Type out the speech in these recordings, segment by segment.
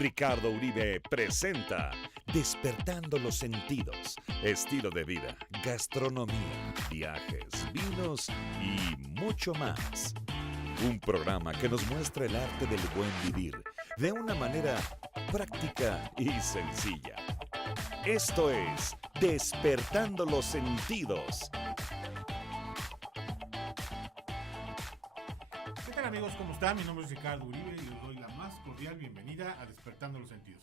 Ricardo Uribe presenta Despertando los Sentidos, estilo de vida, gastronomía, viajes, vinos y mucho más. Un programa que nos muestra el arte del buen vivir de una manera práctica y sencilla. Esto es Despertando los Sentidos. ¿Qué tal, amigos? ¿Cómo están? Mi nombre es Ricardo Uribe y les doy la más cordial bienvenida a Despertando los Sentidos.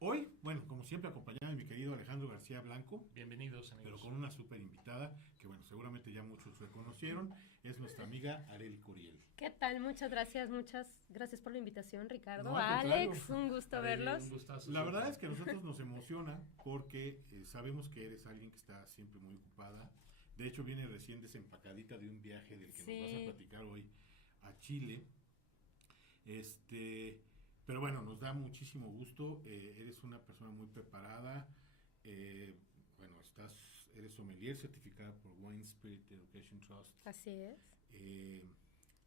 Hoy, bueno, como siempre, acompañado de mi querido Alejandro García Blanco. Bienvenidos, amigos. Pero con una súper invitada que, bueno, seguramente ya muchos reconocieron. Es nuestra amiga Arely Curiel. ¿Qué tal? Muchas gracias por la invitación, Ricardo. No, al contrario. Alex, un gusto Arely, verlos. un gustazo. La verdad es que a nosotros nos emociona porque sabemos que eres alguien que está siempre muy ocupada. De hecho, viene recién desempacadita de un viaje del que nos vas a platicar hoy a Chile. Pero bueno, nos da muchísimo gusto. Eres una persona muy preparada. Bueno, eres sommelier certificada por Wine Spirit Education Trust. Así es.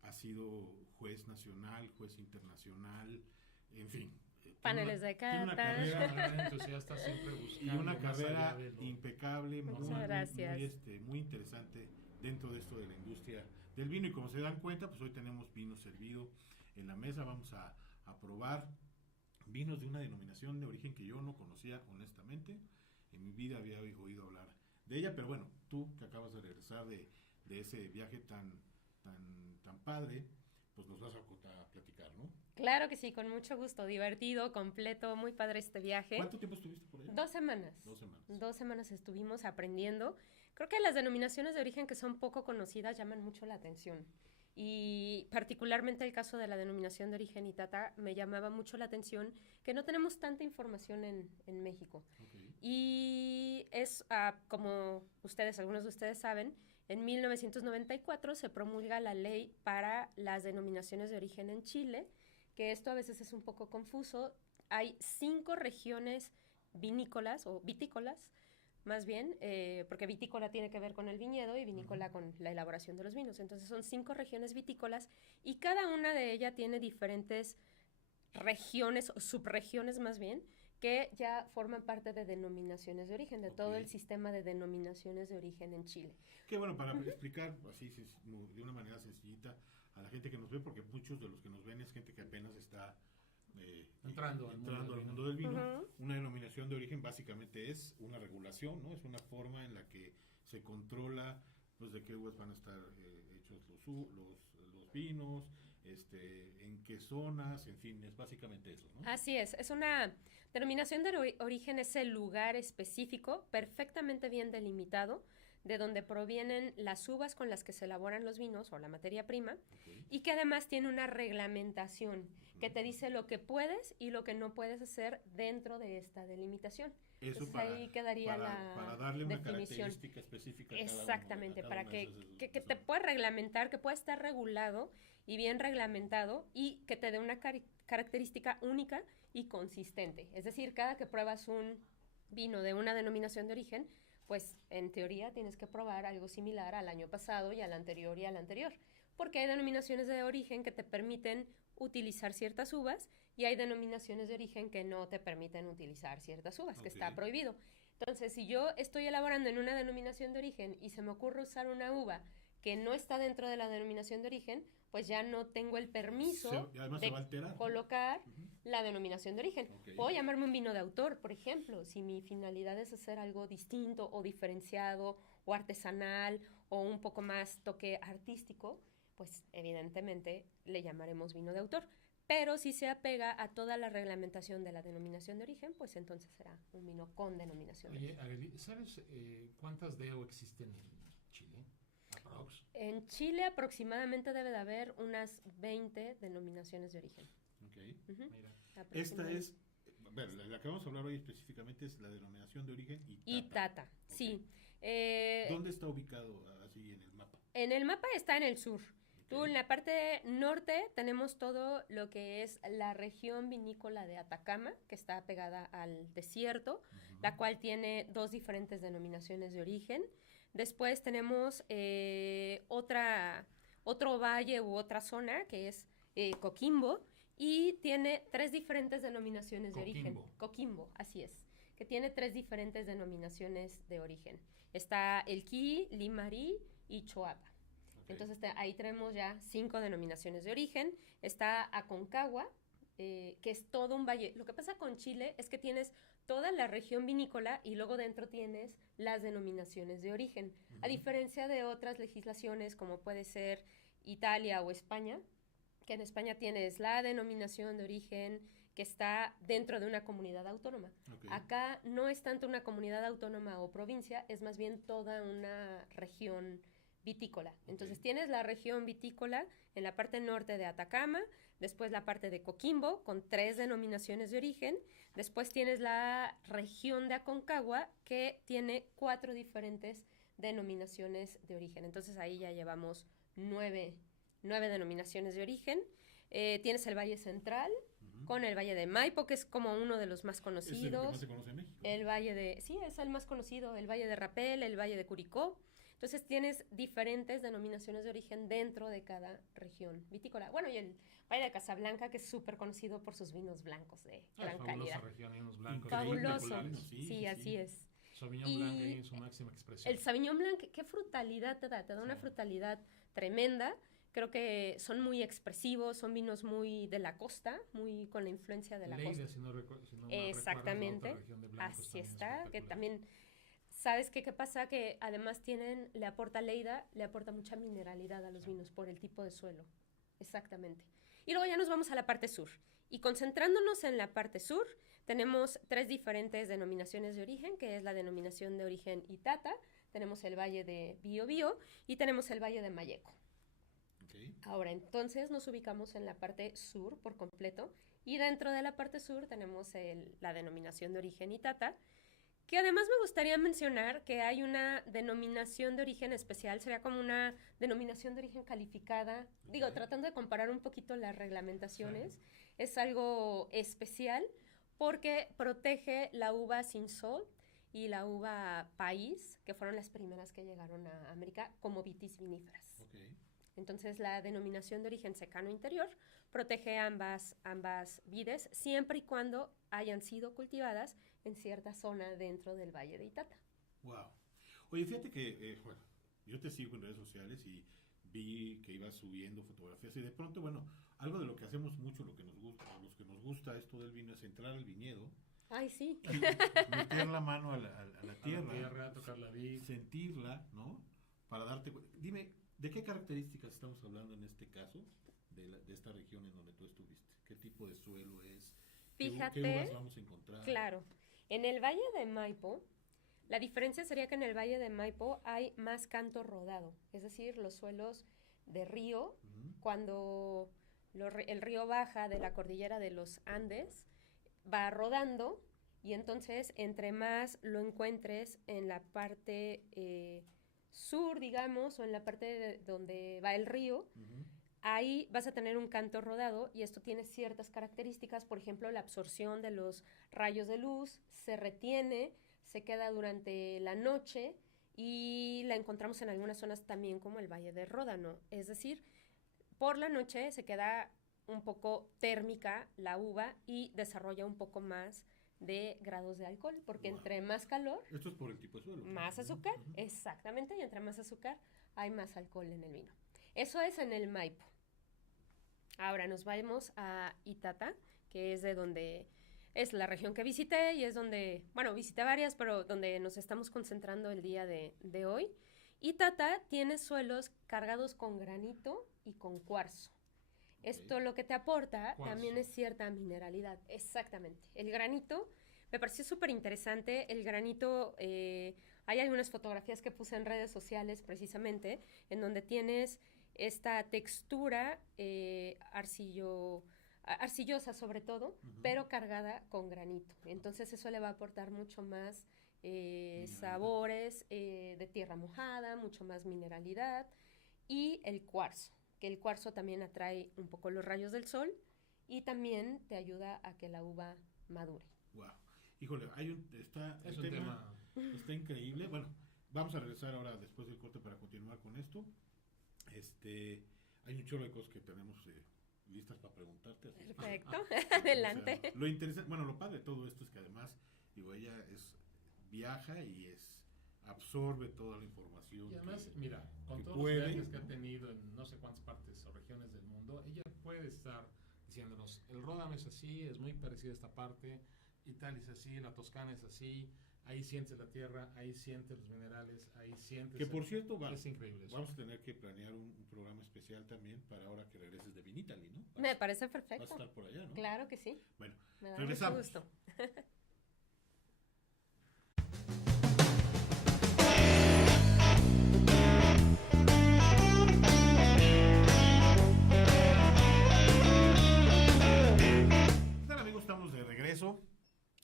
Has sido juez nacional, juez internacional, en fin. Paneles de tiene una cata. carrera Entusiasta siempre buscando. y una más allá carrera de lo- impecable, Muchas gracias. muy interesante dentro de esto de la industria del vino. Y como se dan cuenta, pues hoy tenemos vino servido en la mesa. Vamos a probar vinos de una denominación de origen que yo no conocía honestamente. En mi vida había oído hablar de ella, pero bueno, tú que acabas de regresar de ese viaje tan padre, pues nos vas a platicar, ¿no? Claro que sí, con mucho gusto. Divertido, completo, muy padre este viaje. ¿Cuánto tiempo estuviste por allá? 2 semanas. 2 semanas. 2 semanas estuvimos aprendiendo. Creo que las denominaciones de origen que son poco conocidas llaman mucho la atención. Y particularmente el caso de la denominación de origen Itata me llamaba mucho la atención que no tenemos tanta información en México. Okay. Y es, como algunos de ustedes saben, en 1994 se promulga la ley para las denominaciones de origen en Chile, que esto a veces es un poco confuso. Hay 5 regiones vinícolas o vitícolas, más bien, porque vitícola tiene que ver con el viñedo y vinícola con la elaboración de los vinos. Entonces son 5 regiones vitícolas y cada una de ellas tiene diferentes regiones o subregiones más bien, que ya forman parte de denominaciones de origen, de todo el sistema de denominaciones de origen en Chile. Qué bueno, para explicar así de una manera sencillita a la gente que nos ve, porque muchos de los que nos ven es gente que apenas está entrando al mundo del vino. Uh-huh. Una denominación de origen básicamente es una regulación, ¿no? Es una forma en la que se controla pues de qué uvas van a estar hechos los vinos, en qué zonas, en fin, es básicamente eso, ¿no? Así es una denominación de origen, es el lugar específico, perfectamente bien delimitado, de donde provienen las uvas con las que se elaboran los vinos o la materia prima, Okay. y que además tiene una reglamentación que te dice lo que puedes y lo que no puedes hacer dentro de esta delimitación. Eso Entonces, ahí quedaría para darle una definición. característica específica a cada Exactamente, uno, a para cada que, una de esas que te zonas. pueda reglamentar, que pueda estar regulado y bien reglamentado y que te dé una característica única y consistente. Es decir, cada que pruebas un vino de una denominación de origen, pues en teoría tienes que probar algo similar al año pasado y al anterior y al anterior, porque hay denominaciones de origen que te permiten utilizar ciertas uvas y hay denominaciones de origen que no te permiten utilizar ciertas uvas, que está prohibido. Entonces, si yo estoy elaborando en una denominación de origen y se me ocurre usar una uva que no está dentro de la denominación de origen, pues ya no tengo el permiso se va a alterar, colocar la denominación de origen. Okay. Puedo llamarme un vino de autor, por ejemplo, si mi finalidad es hacer algo distinto o diferenciado o artesanal o un poco más toque artístico, pues evidentemente le llamaremos vino de autor. Pero si se apega a toda la reglamentación de la denominación de origen, pues entonces será un vino con denominación de origen. Oye, Arely, ¿sabes cuántas DEO existen en Chile? Aprox. En Chile aproximadamente debe de haber unas 20 denominaciones de origen. Okay. Uh-huh. Mira. Esta es, bueno, la que vamos a hablar hoy específicamente es la denominación de origen Itata. Itata, Okay. sí. ¿Dónde está ubicado así en el mapa? En el mapa está en el sur. Tú, en la parte norte tenemos todo lo que es la región vinícola de Atacama, que está pegada al desierto, la cual tiene 2 diferentes denominaciones de origen. Después tenemos otro valle u otra zona que es Coquimbo, y tiene 3 diferentes denominaciones de origen. Coquimbo. Coquimbo, así es, que tiene 3 diferentes denominaciones de origen. Está el Qui, Limarí y Choapa. Entonces ahí tenemos ya 5 denominaciones de origen. Está Aconcagua, que es todo un valle. Lo que pasa con Chile es que tienes toda la región vinícola y luego dentro tienes las denominaciones de origen. A diferencia de otras legislaciones como puede ser Italia o España, que en España tienes la denominación de origen que está dentro de una comunidad autónoma. Acá no es tanto una comunidad autónoma o provincia, es más bien toda una región vitícola. Entonces tienes la región vitícola en la parte norte de Atacama, después la parte de Coquimbo con 3 denominaciones de origen, después tienes la región de Aconcagua que tiene 4 diferentes denominaciones de origen. Entonces ahí ya llevamos 9 denominaciones de origen. Tienes el Valle Central con el Valle de Maipo, que es como uno de los más conocidos. Es el que más se conoce en México. El Valle de, sí, es el más conocido, el Valle de Rapel, el Valle de Curicó. Entonces tienes diferentes denominaciones de origen dentro de cada región vitícola. Bueno, y el Valle de Casablanca, que es súper conocido por sus vinos blancos de gran calidad. Región, vinos blancos. Fabuloso. Sí, Sí, así es. Sauvignon Blanc ahí en su máxima expresión. El Sauvignon Blanc, ¿qué frutalidad te da? Te da una frutalidad tremenda. Creo que son muy expresivos, son vinos muy de la costa, muy con la influencia de la Lleida, costa. si no mal Exactamente, recuerdo, la otra región de blancos así también está, que espectacular. también, ¿sabes qué pasa? Que además le aporta Lleida, le aporta mucha mineralidad a los vinos por el tipo de suelo, exactamente. Y luego ya nos vamos a la parte sur, y concentrándonos en la parte sur, tenemos 3 diferentes denominaciones de origen, que es la denominación de origen Itata, tenemos el Valle de Biobío y tenemos el Valle de Malleco. Ahora, entonces nos ubicamos en la parte sur por completo y dentro de la parte sur tenemos la denominación de origen Itata, que además me gustaría mencionar que hay una denominación de origen especial, sería como una denominación de origen calificada, digo, tratando de comparar un poquito las reglamentaciones, es algo especial porque protege la uva sin sol y la uva país, que fueron las primeras que llegaron a América como vitis viníferas. Entonces, la denominación de origen secano interior protege ambas vides siempre y cuando hayan sido cultivadas en cierta zona dentro del Valle de Itata. Wow. Oye, fíjate que, bueno, yo te sigo en redes sociales y vi que ibas subiendo fotografías y de pronto, bueno, algo de lo que hacemos mucho, lo que nos gusta, a los que nos gusta esto del vino es entrar al viñedo. Ay, sí. Y meter la mano a la tierra, tocar la vid, sentirla, ¿no? Para darte cuenta. Dime, ¿de qué características estamos hablando en este caso de esta región en donde tú estuviste? ¿Qué tipo de suelo es? Fíjate, ¿Qué uvas vamos a encontrar? Claro, en el Valle de Maipo, la diferencia sería que en el Valle de Maipo hay más canto rodado, es decir, los suelos de río, cuando el río baja de la cordillera de los Andes, va rodando y entonces entre más lo encuentres en la parte sur, digamos, o en la parte donde va el río, ahí vas a tener un canto rodado y esto tiene ciertas características, por ejemplo, la absorción de los rayos de luz se retiene, se queda durante la noche y la encontramos en algunas zonas también como el Valle de Ródano, es decir, por la noche se queda un poco térmica la uva y desarrolla un poco más de grados de alcohol, porque entre más calor, esto es por el tipo de suelo, más azúcar, exactamente, y entre más azúcar hay más alcohol en el vino. Eso es en el Maipo. Ahora nos vamos a Itata, que es de donde es la región que visité y es donde, bueno, visité varias, pero donde nos estamos concentrando el día de hoy. Itata tiene suelos cargados con granito y con cuarzo. Esto lo que te aporta también es cierta mineralidad, exactamente. El granito, me pareció súper interesante, el granito, hay algunas fotografías que puse en redes sociales precisamente, en donde tienes esta textura arcillosa sobre todo, pero cargada con granito. Entonces eso le va a aportar mucho más sabores de tierra mojada, mucho más mineralidad, y el cuarzo, que el cuarzo también atrae un poco los rayos del sol y también te ayuda a que la uva madure. Wow. Híjole, es un tema está increíble. Bueno, vamos a regresar ahora después del corte para continuar con esto. Hay un chorro de cosas que tenemos listas para preguntarte. Así. Perfecto, O sea, adelante. lo interesante, bueno, lo padre de todo esto es que además, digo, ella viaja y absorbe toda la información. Y además, que- mira, con que todos puede, los viajes que ¿no? ha tenido en no sé cuántas partes o regiones del mundo, ella puede estar diciéndonos, el Ródano es así, es muy parecido a esta parte, Italia es así, la Toscana es así, ahí sientes la tierra, ahí sientes los minerales, ahí sientes... Que por cierto, es increíble eso. vamos a tener que planear un programa especial también para ahora que regreses de Vinitaly, ¿no? Me parece Vas a perfecto. estar por allá, ¿no? Claro que sí. Bueno, Me da mucho regresamos. gusto. ¿Qué tal, amigos? Estamos de regreso.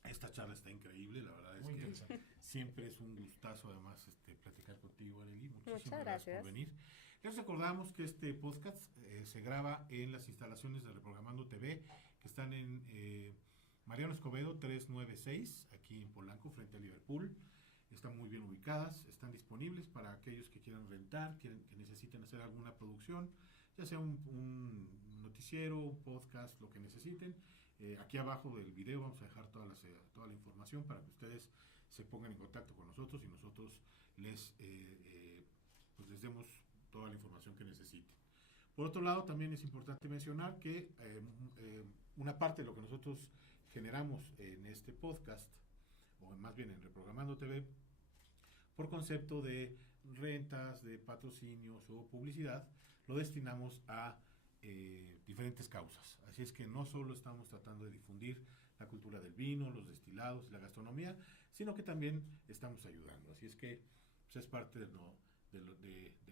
Esta charla está increíble, la verdad es Muy que interesante. siempre es un gustazo además platicar contigo, Arely. Muchísimas Muchas gracias por gracias. venir. Les recordamos que este podcast se graba en las instalaciones de Reprogramando TV, que están en Mariano Escobedo 396, aquí en Polanco, frente a Liverpool. Están muy bien ubicadas, están disponibles para aquellos que quieran rentar, que necesiten hacer alguna producción, ya sea un noticiero, un podcast, lo que necesiten. Aquí abajo del video vamos a dejar toda la información para que ustedes se pongan en contacto con nosotros y nosotros pues les demos toda la información que necesiten. Por otro lado, también es importante mencionar que una parte de lo que nosotros generamos en este podcast, o más bien en Reprogramando TV, por concepto de rentas, de patrocinios o publicidad, lo destinamos a diferentes causas. Así es que no solo estamos tratando de difundir la cultura del vino, los destilados y la gastronomía, sino que también estamos ayudando. Así es que pues, es parte de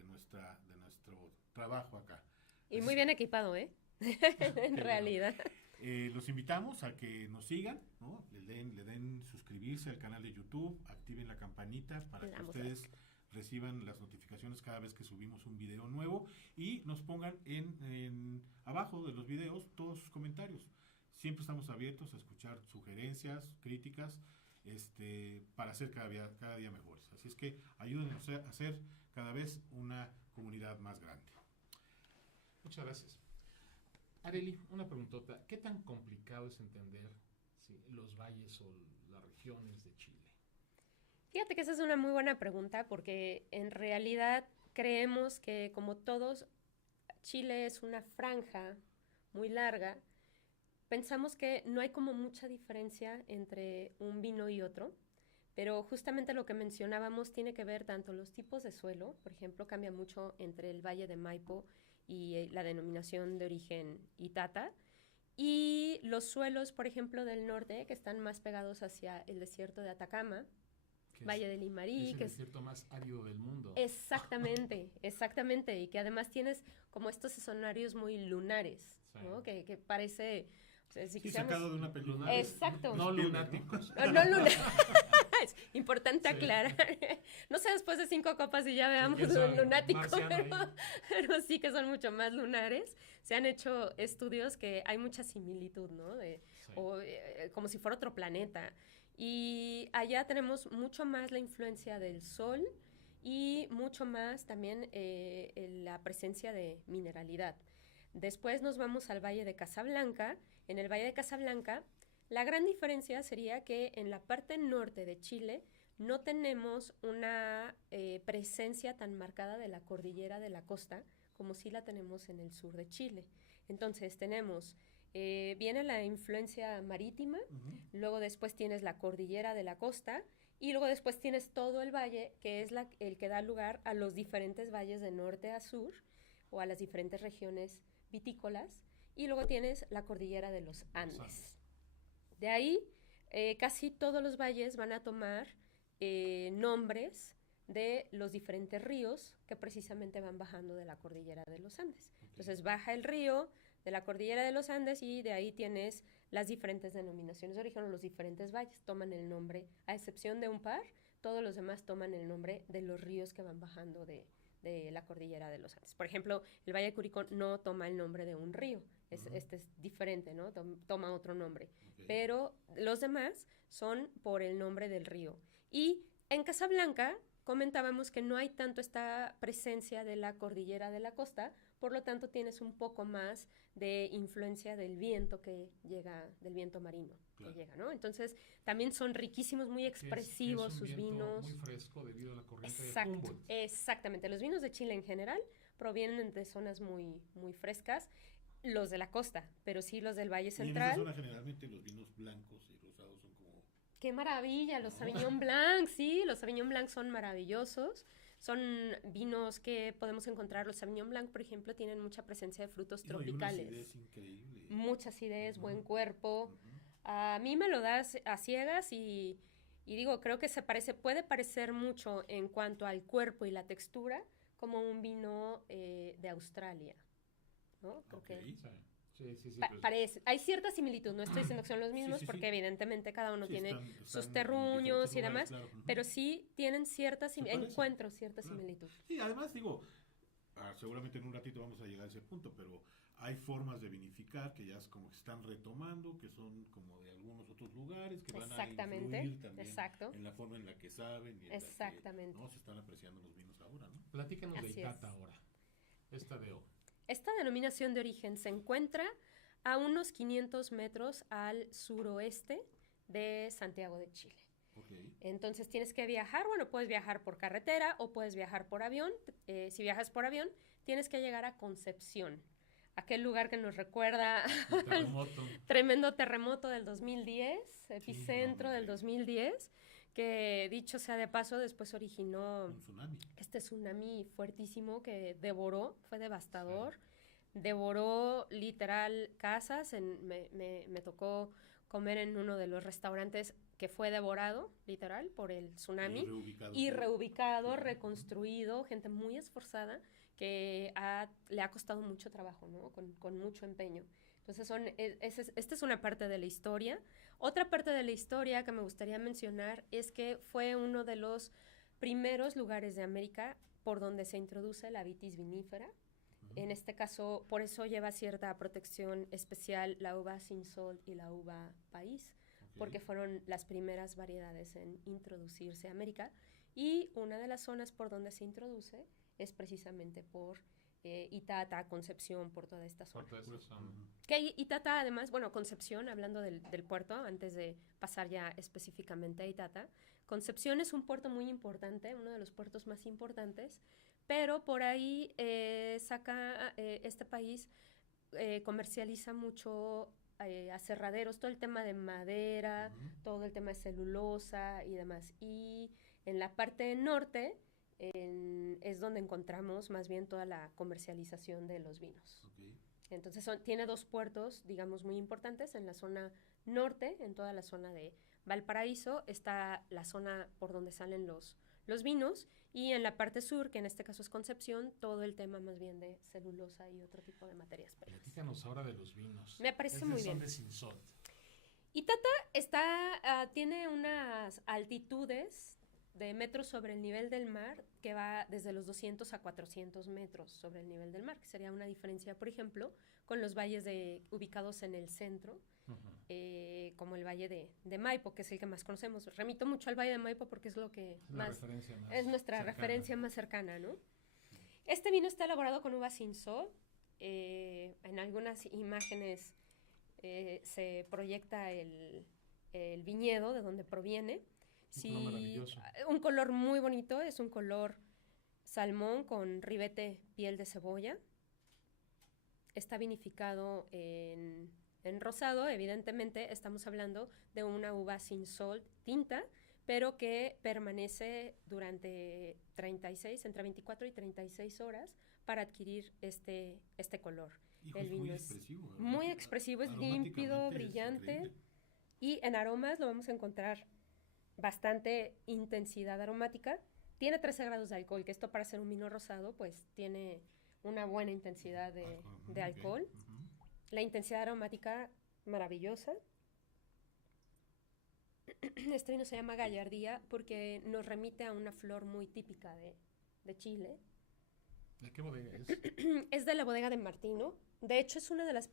nuestro trabajo acá. Y Así muy es- bien equipado, ¿eh? En realidad. Los invitamos a que nos sigan, ¿no? Le den suscribirse al canal de YouTube, activen la campanita para Le que damos ustedes reciban las notificaciones cada vez que subimos un video nuevo y nos pongan abajo de los videos todos sus comentarios. Siempre estamos abiertos a escuchar sugerencias, críticas, para hacer cada día mejores. Así es que ayúdenos a hacer cada vez una comunidad más grande. Muchas gracias. Arely, una preguntota. ¿Qué tan complicado es entender los valles o las regiones de Chile? Fíjate que esa es una muy buena pregunta porque en realidad creemos que como todos, Chile es una franja muy larga. Pensamos que no hay como mucha diferencia entre un vino y otro, pero justamente lo que mencionábamos tiene que ver tanto los tipos de suelo, por ejemplo, cambia mucho entre el Valle de Maipo y la denominación de origen Itata, y los suelos, por ejemplo, del norte, que están más pegados hacia el desierto de Atacama, Que Valle es, del Limarí, es el que es desierto más árido del mundo. exactamente, exactamente, y que además tienes como estos escenarios muy lunares, Sí. ¿no? Que parece, o sea, si Sí, quisiéramos- sacado de una película. Lunares. Exacto. No Spielberg, lunáticos. No, luna. Es importante Sí. aclarar. No sé después de 5 copas y ya veamos quién un sabe, lunático, marciano ahí. pero sí que son mucho más lunares. Se han hecho estudios que hay mucha similitud, ¿no? Sí. Como si fuera otro planeta. Y allá tenemos mucho más la influencia del sol y mucho más también la presencia de mineralidad. Después nos vamos al Valle de Casablanca. En el Valle de Casablanca, la gran diferencia sería que en la parte norte de Chile no tenemos una presencia tan marcada de la cordillera de la costa como sí la tenemos en el sur de Chile. Entonces tenemos, viene la influencia marítima, Ujú. luego después tienes la cordillera de la costa y luego después tienes todo el valle que es el que da lugar a los diferentes valles de norte a sur o a las diferentes regiones vitícolas y luego tienes la cordillera de los Andes. De ahí casi todos los valles van a tomar nombres de los diferentes ríos que precisamente van bajando de la cordillera de los Andes. Entonces baja el río de la cordillera de los Andes y de ahí tienes las diferentes denominaciones de origen o los diferentes valles. Toman el nombre, a excepción de un par, todos los demás toman el nombre de los ríos que van bajando de la cordillera de los Andes. Por ejemplo, el Valle de Curicó no toma el nombre de un río, este es diferente, ¿no? Toma otro nombre. Ok. Pero los demás son por el nombre del río. Y en Casablanca comentábamos que no hay tanto esta presencia de la cordillera de la costa por lo tanto tienes un poco más de influencia del viento que llega, del viento marino Claro. que llega, ¿no? Entonces también son riquísimos, muy Que expresivos es un sus viento vinos. muy fresco debido a la corriente de Exacto, Humboldt. exactamente. Los vinos de Chile en general provienen de zonas muy, muy frescas, los de la costa, pero sí los del Valle Y en esa Central. zona generalmente los vinos blancos y rosados son como... ¡Qué maravilla! Los ¿No? Sauvignon Blanc, sí, los Sauvignon Blanc son maravillosos. Son vinos que podemos encontrar. Los Sauvignon Blanc, por ejemplo, tienen mucha presencia de frutos No, y una tropicales. acidez increíble. Mucha acidez, buen cuerpo. Ujú. A mí me lo das a ciegas y digo, creo que puede parecer mucho en cuanto al cuerpo y la textura como un vino de Australia, ¿no? Creo Ok. que Sí, pues, parece. Hay cierta similitud, no estoy diciendo que son los mismos sí, sí. porque evidentemente cada uno Sí, tiene están sus en terruños diferentes y lugares, demás, claro. Ujú. pero sí tienen cierta parecen. encuentro cierta Claro. similitud. Sí, además digo, seguramente en un ratito vamos a llegar a ese punto, pero hay formas de vinificar que ya es como que están retomando, que son como de algunos otros lugares, que van a Exactamente, influir también exacto. en la forma en la que saben y en Exactamente. la que, ¿no? Se están apreciando los vinos ahora, ¿no? platícanos de Así Itata es. ahora. Esta de O. Esta denominación de origen se encuentra a unos 500 metros al suroeste de Santiago de Chile. Ok. Entonces tienes que viajar, bueno, puedes viajar por carretera o puedes viajar por avión. Si viajas por avión, tienes que llegar a Concepción, aquel lugar que nos recuerda El terremoto. tremendo terremoto del 2010, epicentro no, del sí. 2010, que dicho sea de paso, después originó Un tsunami. este tsunami fuertísimo que devoró, fue devastador, devoró literal casas. Me tocó comer en uno de los restaurantes que fue devorado, literal, por el tsunami. Y reubicado, Claro. reconstruido, gente muy esforzada que le ha costado mucho trabajo, ¿no? Con mucho empeño. Entonces, esta es una parte de la historia. Otra parte de la historia que me gustaría mencionar es que fue uno de los primeros lugares de América por donde se introduce la vitis vinífera. En este caso, por eso lleva cierta protección especial la uva Cinsault y la uva País, porque fueron las primeras variedades en introducirse a América. Y una de las zonas por donde se introduce es precisamente por Itata, Concepción, por toda esta zona. Por toda esa zona. Que Itata, además, bueno, Concepción, hablando del puerto, antes de pasar ya específicamente a Itata, Concepción es un puerto muy importante, uno de los puertos más importantes, pero por ahí este país comercializa mucho aserraderos, todo el tema de madera, todo el tema de celulosa y demás. Y en la parte norte es donde encontramos más bien toda la comercialización de los vinos. Okay. Entonces tiene dos puertos, digamos, muy importantes. En la zona norte, en toda la zona de Valparaíso, está la zona por donde salen los vinos, y en la parte sur, que en este caso es Concepción, todo el tema más bien de celulosa y otro tipo de materias primas. Platícanos ahora de los vinos. Me parece muy bien. Son de Cinsault. Itata tiene unas altitudes de metros sobre el nivel del mar que va desde los 200 a 400 metros sobre el nivel del mar, que sería una diferencia, por ejemplo, con los valles ubicados en el centro, como el Valle de Maipo, que es el que más conocemos. Remito mucho al Valle de Maipo porque es lo que es nuestra referencia más cercana, ¿no? Este vino está elaborado con uva Cinsault. En algunas imágenes se proyecta el viñedo de donde proviene. Sí, un color muy bonito, es un color salmón con ribete piel de cebolla. Está vinificado en rosado. Evidentemente estamos hablando de una uva Cinsault tinta, pero que permanece durante entre 24 y 36 horas para adquirir este color. Hijo, el vino es muy expresivo, es límpido, brillante, y en aromas lo vamos a encontrar bastante intensidad aromática. Tiene 13 grados de alcohol, que esto para ser un vino rosado pues tiene una buena intensidad de alcohol. La intensidad aromática maravillosa. Este vino se llama Gallardía porque nos remite a una flor muy típica de Chile. ¿De qué bodega es? Es de la bodega de Martino. De hecho, es una de las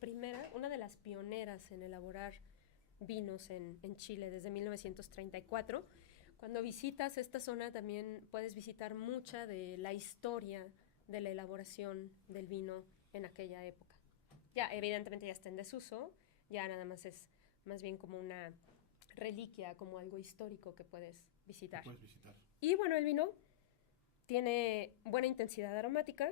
pioneras en elaborar vinos en Chile desde 1934. Cuando visitas esta zona también puedes visitar mucha de la historia de la elaboración del vino en aquella época. Ya, evidentemente ya está en desuso, ya nada más es más bien como una reliquia, como algo histórico que puedes visitar. Y bueno, el vino tiene buena intensidad aromática,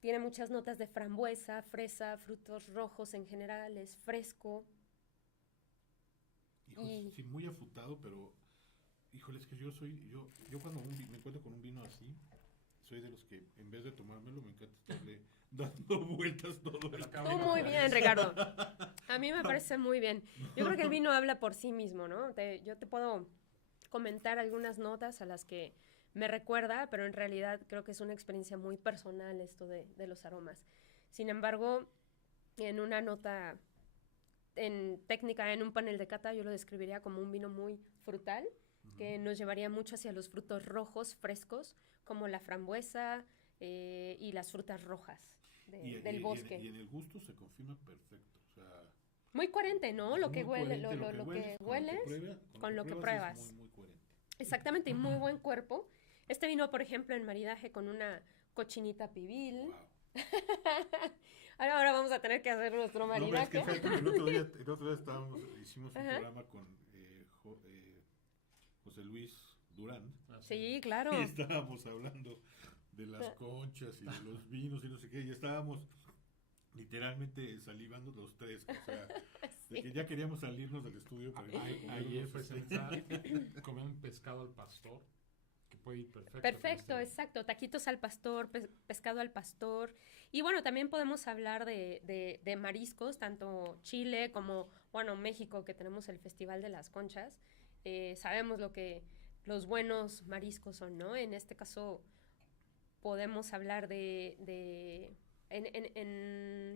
tiene muchas notas de frambuesa, fresa, frutos rojos en general, es fresco. Híjole, sí, muy afrutado, pero híjole, es que yo cuando me encuentro con un vino así, soy de los que en vez de tomármelo me encanta estarle dando vueltas todo el Tú muy bien, Ricardo. A mí me parece muy bien. Yo creo que el vino habla por sí mismo, ¿no? Yo te puedo comentar algunas notas a las que me recuerda, pero en realidad creo que es una experiencia muy personal esto de los aromas. Sin embargo, en una nota en técnica, en un panel de cata, yo lo describiría como un vino muy frutal, que nos llevaría mucho hacia los frutos rojos frescos, como la frambuesa y las frutas rojas del bosque. Y en el gusto se confirma perfecto. O sea, muy coherente, ¿no? Lo que huele, coherente, lo que hueles con lo que pruebas. Es muy coherente. Exactamente, y muy buen cuerpo. Este vino, por ejemplo, en maridaje con una cochinita pibil. Wow. Ahora vamos a tener que hacer nuestro maridaje. No, es que el otro día hicimos un programa con José Luis Durán. Sí, claro. Y estábamos hablando de las conchas y de los vinos y no sé qué, y estábamos literalmente salivando los tres, o sea, de que ya queríamos salirnos del estudio. Ayer comí un pescado al pastor, que puede ir perfecto. Perfecto, exacto, taquitos al pastor, pescado al pastor, y bueno, también podemos hablar de mariscos, tanto Chile como, bueno, México, que tenemos el Festival de las Conchas, sabemos lo que los buenos mariscos son, ¿no? En este caso podemos hablar en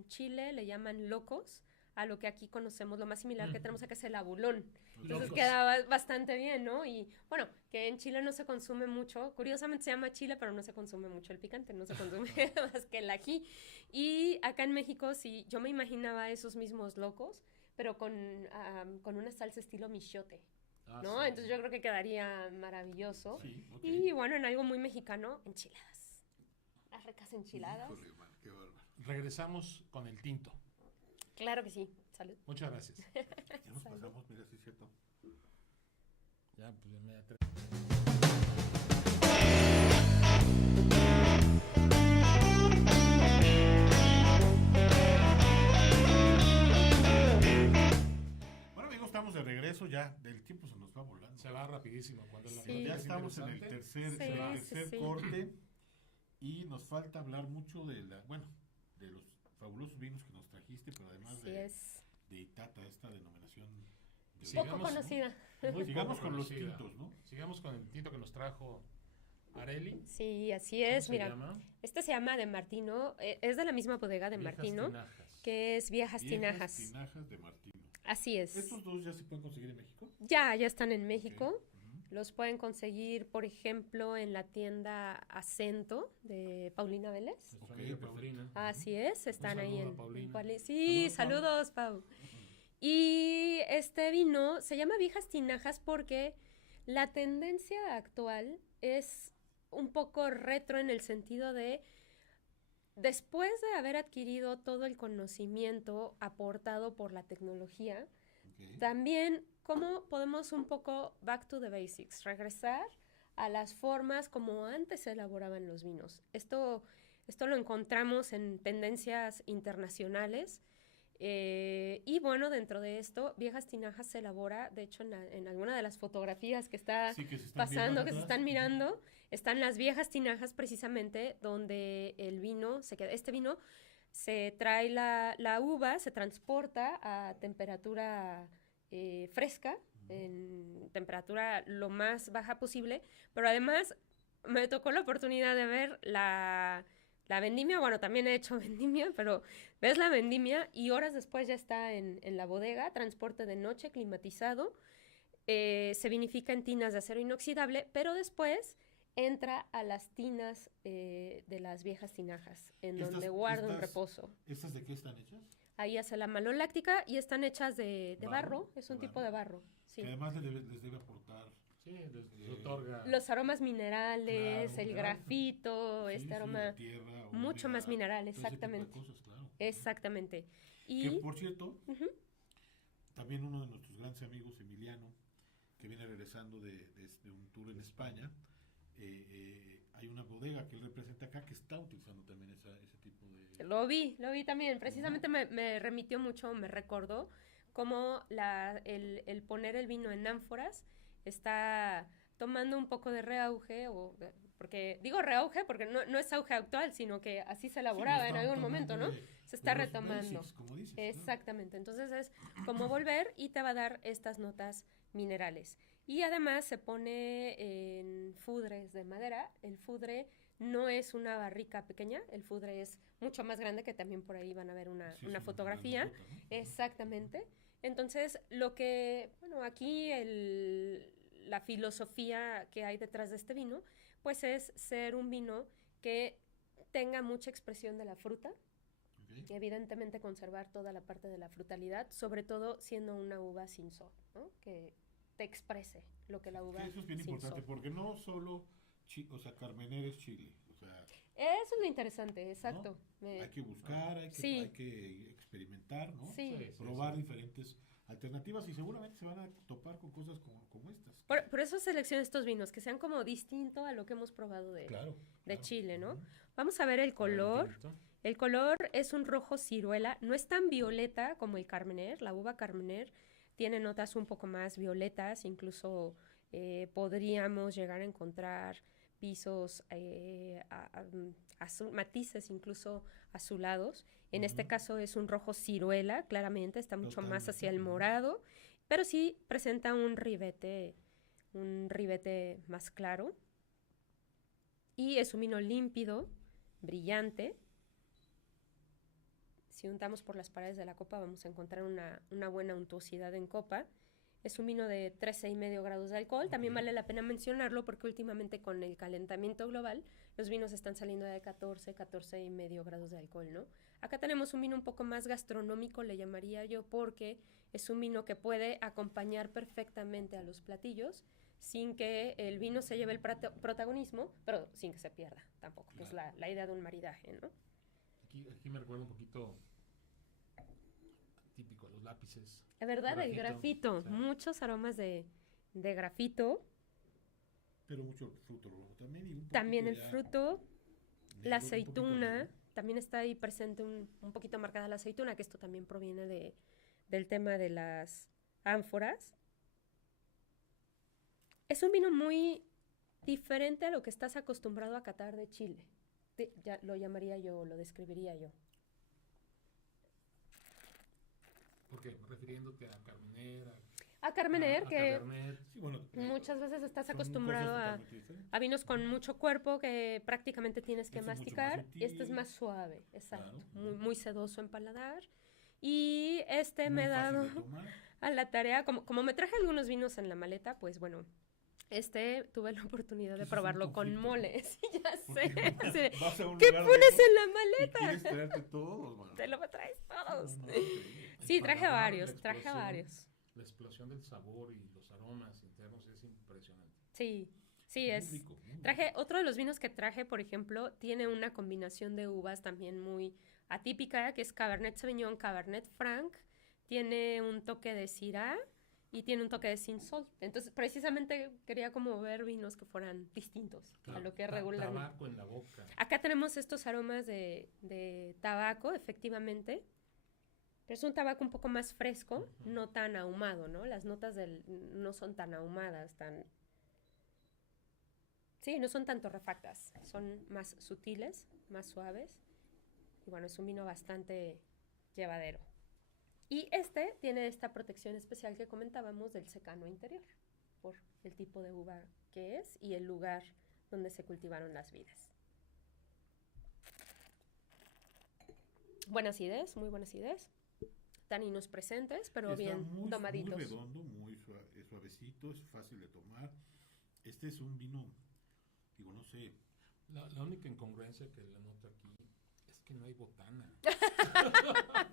Chile le llaman locos, a lo que aquí conocemos, lo más similar que tenemos acá es el abulón. Entonces queda bastante bien, ¿no? Y bueno, que en Chile no se consume mucho, curiosamente se llama Chile, pero no se consume mucho el picante, no se consume más que el ají. Y acá en México sí, yo me imaginaba esos mismos locos, pero con una salsa estilo michote, ¿no? Sí. Entonces yo creo que quedaría maravilloso. Sí, okay. Y bueno, en algo muy mexicano, enchiladas. Las ricas enchiladas. Híjole, man, qué bárbaro. Regresamos con el tinto. Claro que sí. Salud. Muchas gracias. Ya nos pasamos, mira, sí es cierto. Ya, pues ya me atrevo. Bueno, amigos, estamos de regreso ya. Del tiempo se nos va volando. Se va rapidísimo. Cuando Sí. Ya estamos en el tercer Sí. corte y nos falta hablar mucho de los fabulosos vinos que nos trajiste, pero además Así es. de Itata, esta denominación. Poco conocida. Muy Sigamos poco con los conocida. tintos, ¿no? Sigamos con el tinto que nos trajo Areli. Sí, así ¿Cómo es. se Mira, llama? este se llama de Martino, es de la misma bodega de Viejas Martino, Tinajas. que es Viejas Tinajas. Tinajas de Martino. Así es. ¿Estos dos ya se pueden conseguir en México? Ya están en México. Ok. Los pueden conseguir, por ejemplo, en la tienda Acento de Paulina Vélez. Nuestra Ok, amiga perfecto. Paulina. Así es, están ahí saludo en a Paulina. Sí, Saludos, saludos, Pau. Y este vino se llama Viejas Tinajas porque la tendencia actual es un poco retro en el sentido de, después de haber adquirido todo el conocimiento aportado por la tecnología, Ok. también cómo podemos un poco back to the basics, regresar a las formas como antes se elaboraban los vinos. Esto lo encontramos en tendencias internacionales. Y bueno, dentro de esto, Viejas Tinajas se elabora, de hecho, en alguna de las fotografías que está Sí, que se están pasando, viendo que se atrás. están mirando, están las Viejas Tinajas precisamente donde el vino se queda. Este vino se trae la uva, se transporta a temperatura fresca, en temperatura lo más baja posible, pero además me tocó la oportunidad de ver la vendimia. Bueno, también he hecho vendimia, pero ves la vendimia y horas después ya está en la bodega, transporte de noche, climatizado, se vinifica en tinas de acero inoxidable, pero después entra a las tinas de las Viejas Tinajas, en donde guarda un reposo. ¿Estas de qué están hechas? Ahí hace la maloláctica y están hechas de barro, es un tipo de barro. Sí. Que además les debe aportar. Sí, les otorga. Los aromas minerales, Claro, el claro. grafito, Sí, este sí, aroma la tierra mucho húmeda, más mineral, todo ese tipo de exactamente. cosas, claro. Exactamente. Que Y por cierto, ujú, también uno de nuestros grandes amigos, Emiliano, que viene regresando de un tour en España, hay una bodega que él representa acá que está utilizando también ese tipo de... lo vi también. Precisamente me remitió mucho, me recordó cómo el poner el vino en ánforas está tomando un poco de reauge, porque digo reauge porque no es auge actual, sino que así se elaboraba en algún momento, ¿no? Se está de los retomando. basics, como dices, ¿no? Exactamente, entonces es como volver y te va a dar estas notas minerales. Y además se pone en fudres de madera. El fudre no es una barrica pequeña, el fudre es mucho más grande, que también por ahí van a ver Sí, una es fotografía. grandotota, ¿no? Exactamente. Entonces, bueno, aquí la filosofía que hay detrás de este vino, pues es ser un vino que tenga mucha expresión de la fruta, Ok. y evidentemente conservar toda la parte de la frutalidad, sobre todo siendo una uva sin sol, ¿no? Que te exprese lo que la uva Que eso es bien sin importante, sol. porque no solo, o sea, Carmener es Chile, o sea, Eso es lo interesante, exacto. hay que buscar, Sí. hay que experimentar, ¿no? Sí. Probar diferentes alternativas y seguramente se van a topar con cosas como estas. Por eso selecciono estos vinos, que sean como distinto a lo que hemos probado de Claro. Chile, ¿no? Ujú. Vamos a ver el Para el color. tinto. El color es un rojo ciruela, no es tan violeta como el Carmener. La uva Carmener tiene notas un poco más violetas, incluso podríamos llegar a encontrar pisos, matices incluso azulados. En este Ujú. caso es un rojo ciruela, claramente, está mucho más hacia el Totalmente. morado, pero sí presenta un ribete más claro. Y es un vino límpido, brillante. Si untamos por las paredes de la copa vamos a encontrar una buena untuosidad en copa. Es un vino de 13,5 grados de alcohol. También Ok. vale la pena mencionarlo porque últimamente con el calentamiento global los vinos están saliendo de 14,5 grados de alcohol, ¿no? Acá tenemos un vino un poco más gastronómico, le llamaría yo, porque es un vino que puede acompañar perfectamente a los platillos sin que el vino se lleve el protagonismo, pero sin que se pierda tampoco, que es la idea de un maridaje, ¿no? Aquí me recuerda un poquito típico, los lápices. La verdad, el grafito, Sí. muchos aromas de grafito, Pero mucho fruto rojo también. Y un también el poquito ya fruto, negro, la un poquito aceituna, negro. también está ahí presente un poquito marcada la aceituna, que esto también proviene del tema de las ánforas. Es un vino muy diferente a lo que estás acostumbrado a catar de Chile. Ya lo llamaría yo, lo describiría yo. ¿Por qué? Refiriéndote a Carmener, A Carmener, a que Cabernet. Sí, bueno, muchas veces estás son acostumbrado cosas a totalmente diferentes. vinos con mucho cuerpo que prácticamente tienes que Este es mucho masticar, más y este es sutil. más suave, exacto, Claro. muy, muy sedoso en paladar. Y este Muy me he fácil dado de tomar. a la tarea, como me traje algunos vinos en la maleta, pues bueno, tuve la oportunidad de Eso es un probarlo con conflicto, ¿no? mole, sí, ya Porque sé. Así de, vas a un ¿qué lugar de pones esos en la y maleta? quieres traerte todos, mano. Te lo traes todos. No, increíble. El Sí, traje paladar, varios, la traje explosión, varios. La explosión del sabor y los aromas internos es impresionante. Sí, sí, Muy es. rico, muy Traje, otro de los vinos que traje, por ejemplo, tiene una combinación de uvas también muy atípica, que es Cabernet Sauvignon, Cabernet Franc, tiene un toque de Syrah y tiene un toque de Cinsault. Entonces, precisamente quería como ver vinos que fueran distintos a lo que regularmente. Tabaco en la boca. Acá tenemos estos aromas de tabaco, efectivamente, pero es un tabaco un poco más fresco, Ujú. no tan ahumado, ¿no? Las notas no son tan ahumadas, Sí, no son tan torrefactas, son más sutiles, más suaves. Y bueno, es un vino bastante llevadero. Y este tiene esta protección especial que comentábamos del secano interior, por el tipo de uva que es y el lugar donde se cultivaron las vides. Buena acidez, muy buena acidez. Taninos presentes, pero Está bien muy, domaditos. muy redondo, muy suavecito, es fácil de tomar. Este es un vino, digo, no sé. La única incongruencia que le noto aquí es que no hay botana.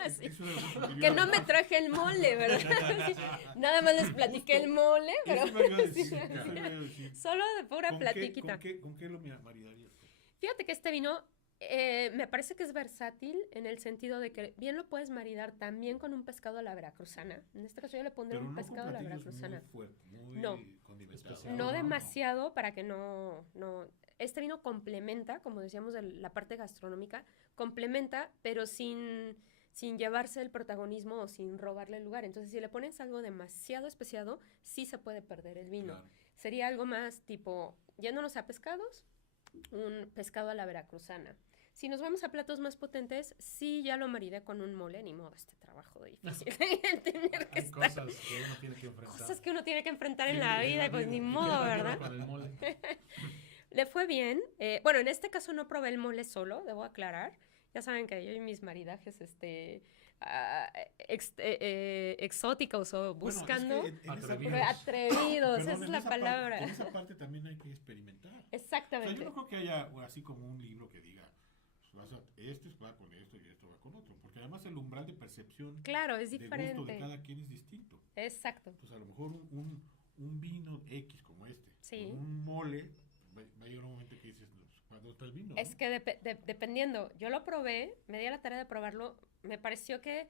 Sí. Eso era lo que Que no me traje el mole, ¿verdad? Nada más les platiqué el mole, pero Eso me iba a decir, sí, eso me iba a decir. solo de pura ¿Con platiquita. qué lo maridarías tú? Fíjate que este vino Me parece que es versátil en el sentido de que bien lo puedes maridar también con un pescado a la veracruzana. En este caso yo le pondré Pero un no pescado a con la platillos veracruzana. muy fuertes, muy No. condimentados. Especial. No No, demasiado para que no... Este vino complementa, como decíamos, de la parte gastronómica, complementa, pero sin llevarse el protagonismo o sin robarle el lugar. Entonces, si le pones algo demasiado especiado, sí se puede perder el vino. Claro. Sería algo más tipo, yéndonos a pescados, un pescado a la veracruzana. Si nos vamos a platos más potentes, sí ya lo maridé con un mole, ni modo, este trabajo difícil de tener que Hay estar. cosas que uno tiene que enfrentar. Cosas que uno tiene que enfrentar en Sí, la vida y pues ni ¿Y qué modo, tal ¿verdad? con el mole? Le fue bien. Bueno, en este caso no probé el mole solo, debo aclarar. Ya saben que yo y mis maridajes, ah, exóticos o Bueno, buscando. es que en esa Atrevidos. parte- Atrevidos, perdón, esa es en la esa palabra. En esa parte también hay que experimentar. O sea, yo Exactamente. no creo que haya así como un libro que diga, pues este va con esto y esto va con otro. Porque además el umbral de percepción Claro, es de gusto diferente. de cada quien es distinto. Exacto. Entonces a lo mejor un vino X como este, Sí. con un mole, va a llegar un momento que dices, no, pues, ¿cuándo está el vino? Es ¿no? que dependiendo, yo lo probé, me di a la tarea de probarlo, me pareció que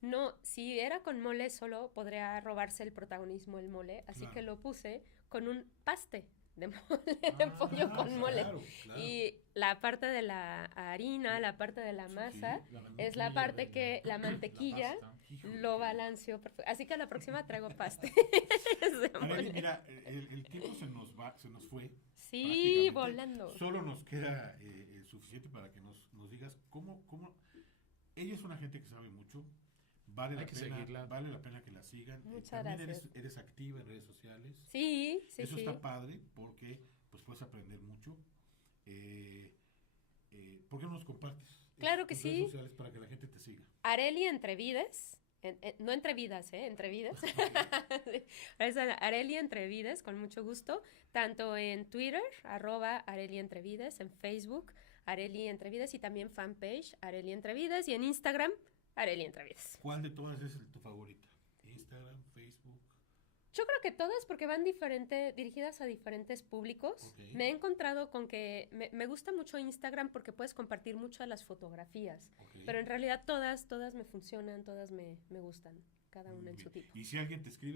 no, si era con mole solo, podría robarse el protagonismo el mole, así Claro. que lo puse con un paste de mole, de pollo con mole. Claro, claro. Y la parte de la harina, la parte de la Sí, masa, sí. es la parte que la mantequilla La pasta. Híjole, lo qué- balanceó perfecto. Así que a la próxima traigo paste de Arely, mole. mira, el tiempo se nos fue. Sí, prácticamente. volando. Solo nos queda suficiente para que nos digas cómo. Ella es una gente que sabe mucho. Vale Hay la que pena, seguirla. vale la pena que la sigan. Muchas También gracias. eres activa en redes sociales. Sí, sí, Eso sí. está padre porque pues puedes aprender mucho. ¿Por qué no nos compartes? Claro que tus sí. redes sociales para que la gente te siga. Areli Entrevides, no Entrevidas, Entrevides. Es Areli Entrevides, con mucho gusto, tanto en Twitter, @Areli Entrevides, en Facebook, Areli Entrevides, y también fanpage, Areli Entrevides, y en Instagram, Areli Entrevides. ¿Cuál de todas es tu favorita? Instagram, Facebook. Yo creo que todas porque van dirigidas a diferentes públicos. Ok. Me he encontrado con que me gusta mucho Instagram porque puedes compartir mucho de las fotografías, Ok. pero en realidad todas me funcionan, todas me gustan, cada una en Muy su bien. tipo. Y si alguien te escribe